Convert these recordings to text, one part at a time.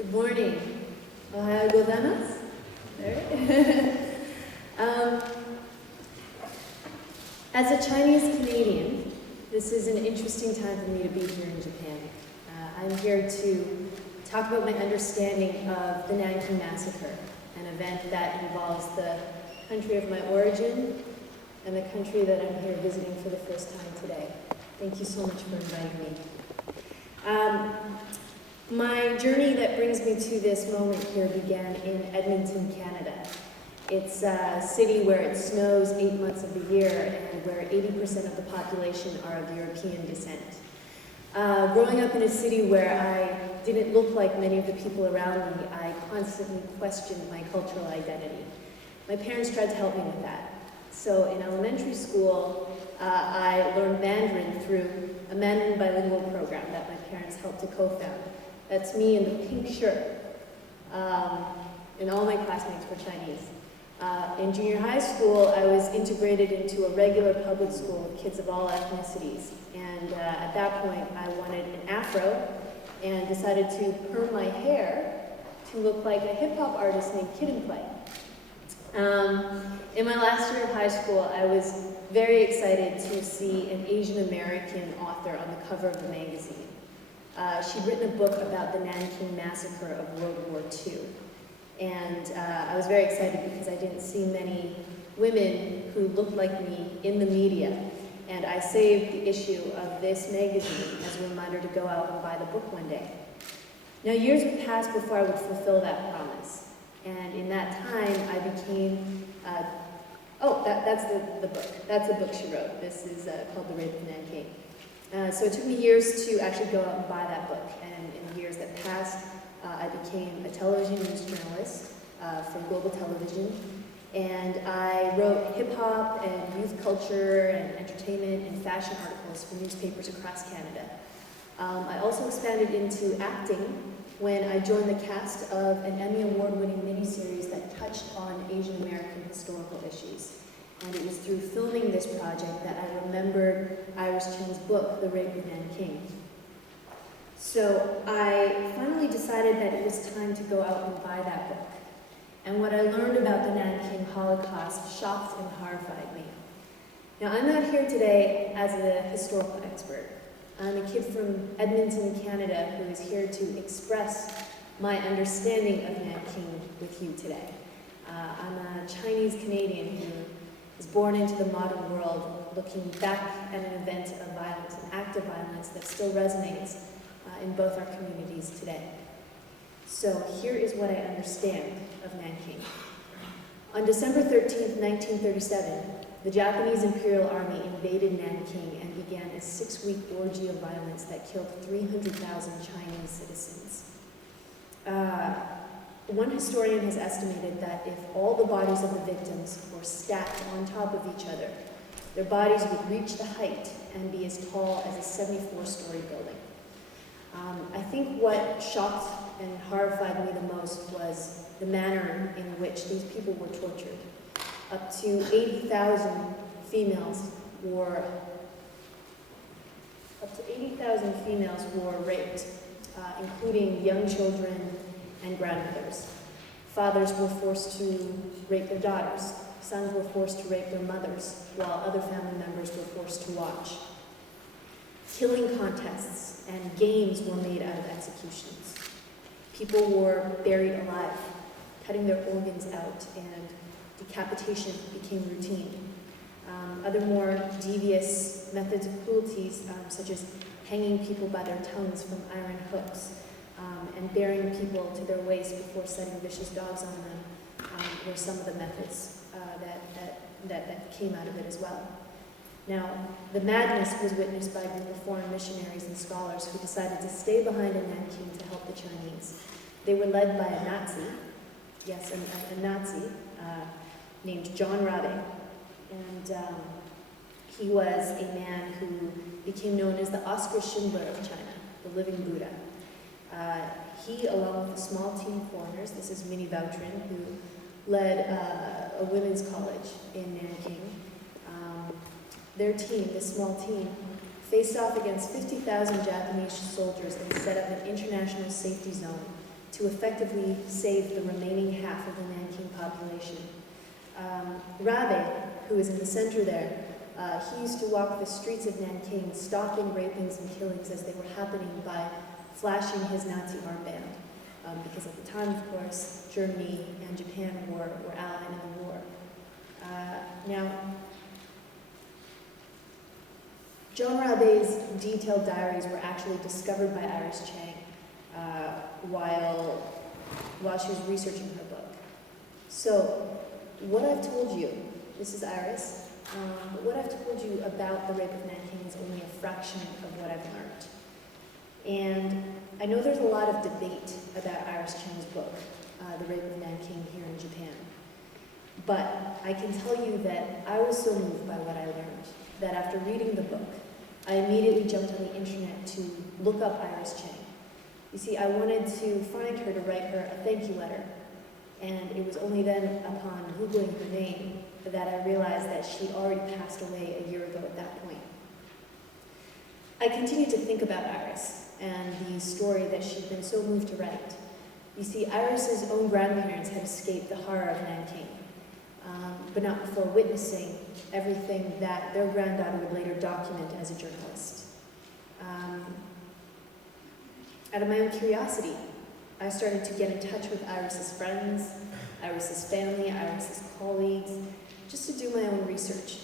Good morning. Ohayou gozaimasu. As a Chinese Canadian, this is an interesting time for me to be here in Japan. I'm here to talk about my understanding of the Nanjing Massacre, an event that involves the country of my origin and the country that I'm here visiting for the first time today. Thank you so much for inviting me. My journey that brings me to this moment here began in Edmonton, Canada. It's a city where it snows 8 months of the year and where 80% of the population are of European descent. Growing up in a city where I didn't look like many of the people around me, I constantly questioned my cultural identity. My parents tried to help me with that. So in elementary school, I learned Mandarin through a Mandarin bilingual program that my parents helped to co-found. That's me in the pink shirt. And all my classmates were Chinese. In junior high school, I was integrated into a regular public school with kids of all ethnicities. And at that point, I wanted an afro and decided to perm my hair to look like a hip-hop artist named Kid and Play. In my last year of high school, I was very excited to see an Asian American author on the cover of the magazine. She'd written a book about the Nanjing Massacre of World War II. And I was very excited because I didn't see many women who looked like me in the media. And I saved the issue of this magazine as a reminder to go out and buy the book one day. Now, years would pass before I would fulfill that promise. And in that time, I became, that's the book. That's the book she wrote. This is called The Rape of Nanking. So it took me years to actually go out and buy that book. And in the years that passed, I became a television news journalist for Global Television. And I wrote hip-hop and youth culture and entertainment and fashion articles for newspapers across Canada. I also expanded into acting when I joined the cast of an Emmy Award-winning miniseries that touched on Asian American historical issues. And it was through filming this project that I remembered Iris Cheng's book, The Rape of Nanking. So I finally decided that it was time to go out and buy that book. And what I learned about the Nanking Holocaust shocked and horrified me. Now, I'm not here today as a historical expert. I'm a kid from Edmonton, Canada, who is here to express my understanding of Nanking with you today. I'm a Chinese Canadian who is born into the modern world, looking back at an event of violence, an act of violence that still resonates in both our communities today. So here is what I understand of Nanking. On December 13th, 1937, the Japanese Imperial Army invaded Nanking and began a 6-week orgy of violence that killed 300,000 Chinese citizens. One historian has estimated that if all the bodies of the victims were stacked on top of each other, their bodies would reach the height and be as tall as a 74-story building. I think what shocked and horrified me the most was the manner in which these people were tortured. Up to 80,000 females were raped, including young children and grandmothers. Fathers were forced to rape their daughters. Sons were forced to rape their mothers, while other family members were forced to watch. Killing contests and games were made out of executions. People were buried alive, cutting their organs out, and decapitation became routine. Other more devious methods of cruelties, such as hanging people by their tongues from iron hooks, and burying people to their waist before setting vicious dogs on them, were some of the methods that came out of it as well. Now, the madness was witnessed by a group of foreign missionaries and scholars who decided to stay behind in Nanking to help the Chinese. They were led by a Nazi, yes, a Nazi, named John Rabe. And he was a man who became known as the Oscar Schindler of China, the living Buddha. He, along with a small team of foreigners, this is Minnie Vautrin, who led a women's college in Nanking. Their team, this small team, faced off against 50,000 Japanese soldiers and set up an international safety zone to to effectively save the remaining half of the Nanking population. Rabe, who is in the center there, he used to walk the streets of Nanking, stopping rapings and killings as they were happening by flashing his Nazi armband. Because at the time, of course, Germany and Japan were allied in the war. Now, John Rabe's detailed diaries were actually discovered by Iris Cheng while she was researching her book. So, what I've told you, this is Iris, but what I've told you about the rape of Nanking is only a fraction of what I've learned. And I know there's a lot of debate about Iris Cheng's book, The Rape of Nanking, here in Japan. But I can tell you that I was so moved by what I learned that after reading the book, I immediately jumped on the internet to look up Iris Cheng. You see, I wanted to find her to write her a thank you letter. And it was only then, upon Googling her name, that I realized that she'd already passed away a year ago at that point. I continued to think about Iris and the story that she'd been so moved to write. You see, Iris's own grandparents had escaped the horror of Nanking, but not before witnessing everything that their granddaughter would later document as a journalist. Out of my own curiosity, I started to get in touch with Iris's friends, Iris's family, Iris's colleagues, just to do my own research.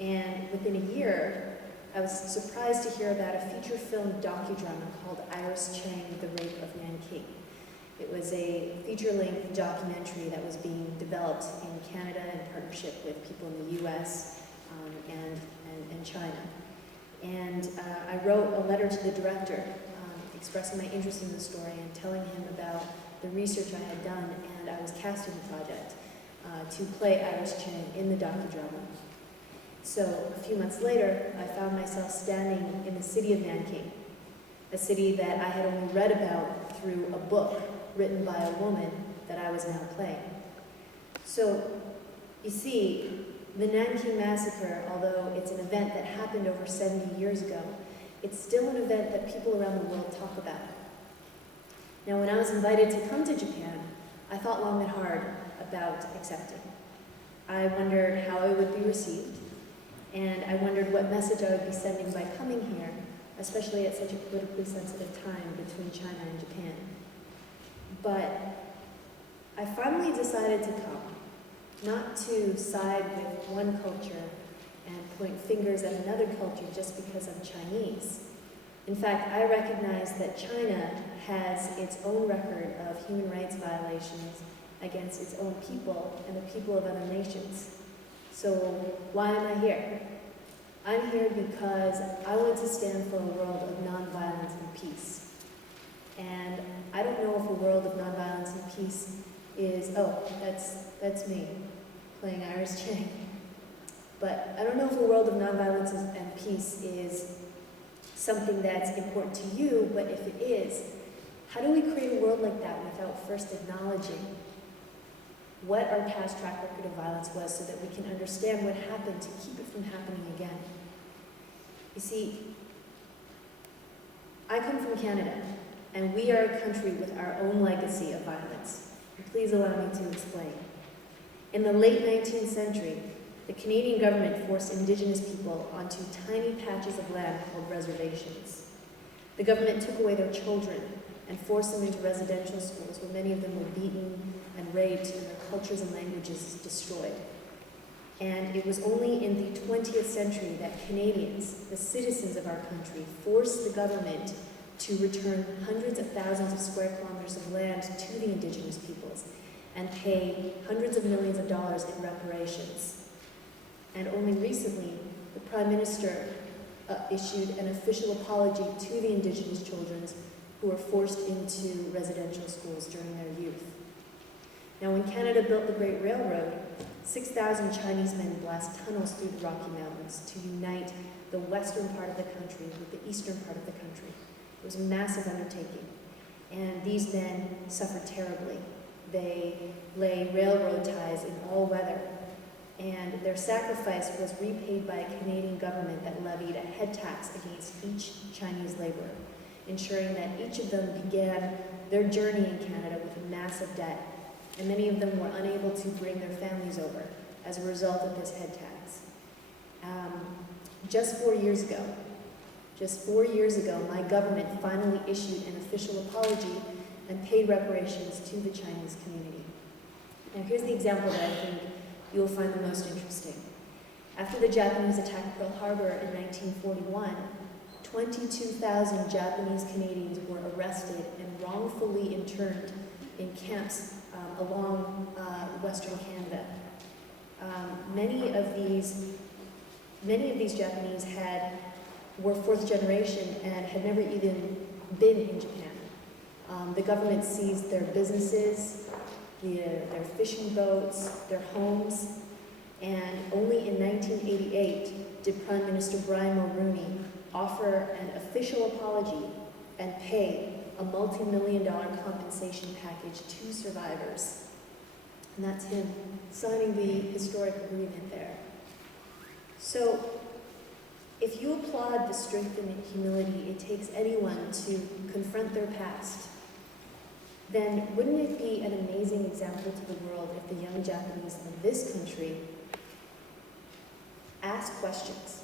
And within a year, I was surprised to hear about a feature film docudrama called Iris Cheng, The Rape of Nanking. It was a feature-length documentary that was being developed in Canada in partnership with people in the US and China. And I wrote a letter to the director expressing my interest in the story and telling him about the research I had done, and I was cast in the project to play Iris Cheng in the docudrama. So a few months later, I found myself standing in the city of Nanking, a city that I had only read about through a book written by a woman that I was now playing. So, you see, the Nanjing Massacre, although it's an event that happened over 70 years ago, it's still an event that people around the world talk about. Now, when I was invited to come to Japan, I thought long and hard about accepting. I wondered how I would be received, and I wondered what message I would be sending by coming here, especially at such a politically sensitive time between China and Japan. But I finally decided to come, not to side with one culture and point fingers at another culture just because I'm Chinese. In fact, I recognize that China has its own record of human rights violations against its own people and the people of other nations. So why am I here? I'm here because I want to stand for a world of nonviolence and peace. And I don't know if a world of nonviolence and peace is, oh, that's me, playing Iris Cheng. But I don't know if a world of nonviolence and peace is something that's important to you, but if it is, how do we create a world like that without first acknowledging what our past track record of violence was so that we can understand what happened to keep it from happening again? You see, I come from Canada, and we are a country with our own legacy of violence. And please allow me to explain. In the late 19th century, the Canadian government forced Indigenous people onto tiny patches of land called reservations. The government took away their children and forced them into residential schools where many of them were beaten and raped and their cultures and languages destroyed. And it was only in the 20th century that Canadians, the citizens of our country, forced the government to return hundreds of thousands of square kilometers of land to the Indigenous peoples and pay hundreds of millions of dollars in reparations. And only recently, the Prime Minister issued an official apology to the Indigenous children who were forced into residential schools during their youth. Now, when Canada built the Great Railroad, 6,000 Chinese men blasted tunnels through the Rocky Mountains to unite the western part of the country with the eastern part of the country. It was a massive undertaking, and these men suffered terribly. They lay railroad ties in all weather, and their sacrifice was repaid by a Canadian government that levied a head tax against each Chinese laborer. ensuring that each of them began their journey in Canada with a massive debt, and many of them were unable to bring their families over as a result of this head tax. Just 4 years ago, my government finally issued an official apology and paid reparations to the Chinese community. Now here's the example that I think you will find the most interesting. After the Japanese attacked Pearl Harbor in 1941, 22,000 Japanese Canadians were arrested and wrongfully interned in camps along Western Canada. Many of these Japanese were fourth generation and had never even been in Japan. The government seized their businesses, their fishing boats, their homes, and only in 1988 did Prime Minister Brian Mulroney offer an official apology and pay a multi-million-dollar compensation package to survivors. And that's him signing the historic agreement there. So, if you applaud the strength and humility it takes anyone to confront their past, then wouldn't it be an amazing example to the world if the young Japanese of this country ask questions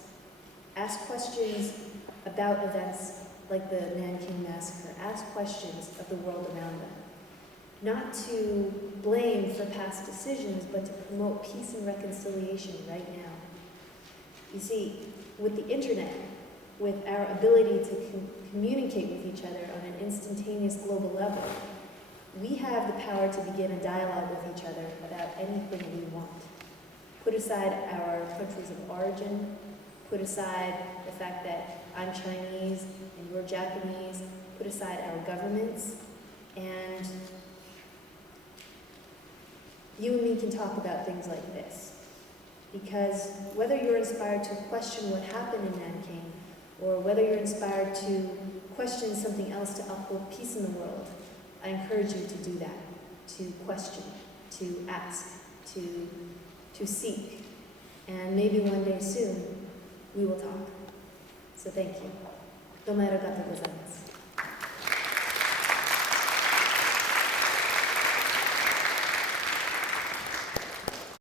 about events like the Nanjing Massacre, ask questions of the world around them. Not to blame for past decisions, but to promote peace and reconciliation right now. You see, with the internet, with our ability to communicate with each other on an instantaneous global level, we have the power to begin a dialogue with each other about anything we want. Put aside our countries of origin, put aside the fact that I'm Chinese and you're Japanese, put aside our governments, and you and me can talk about things like this. Because whether you're inspired to question what happened in Nanking, or whether you're inspired to question something else to uphold peace in the world, I encourage you to do that, to question, to ask, to seek, and maybe one day soon we will talk. So thank you. どうもありがとうございます。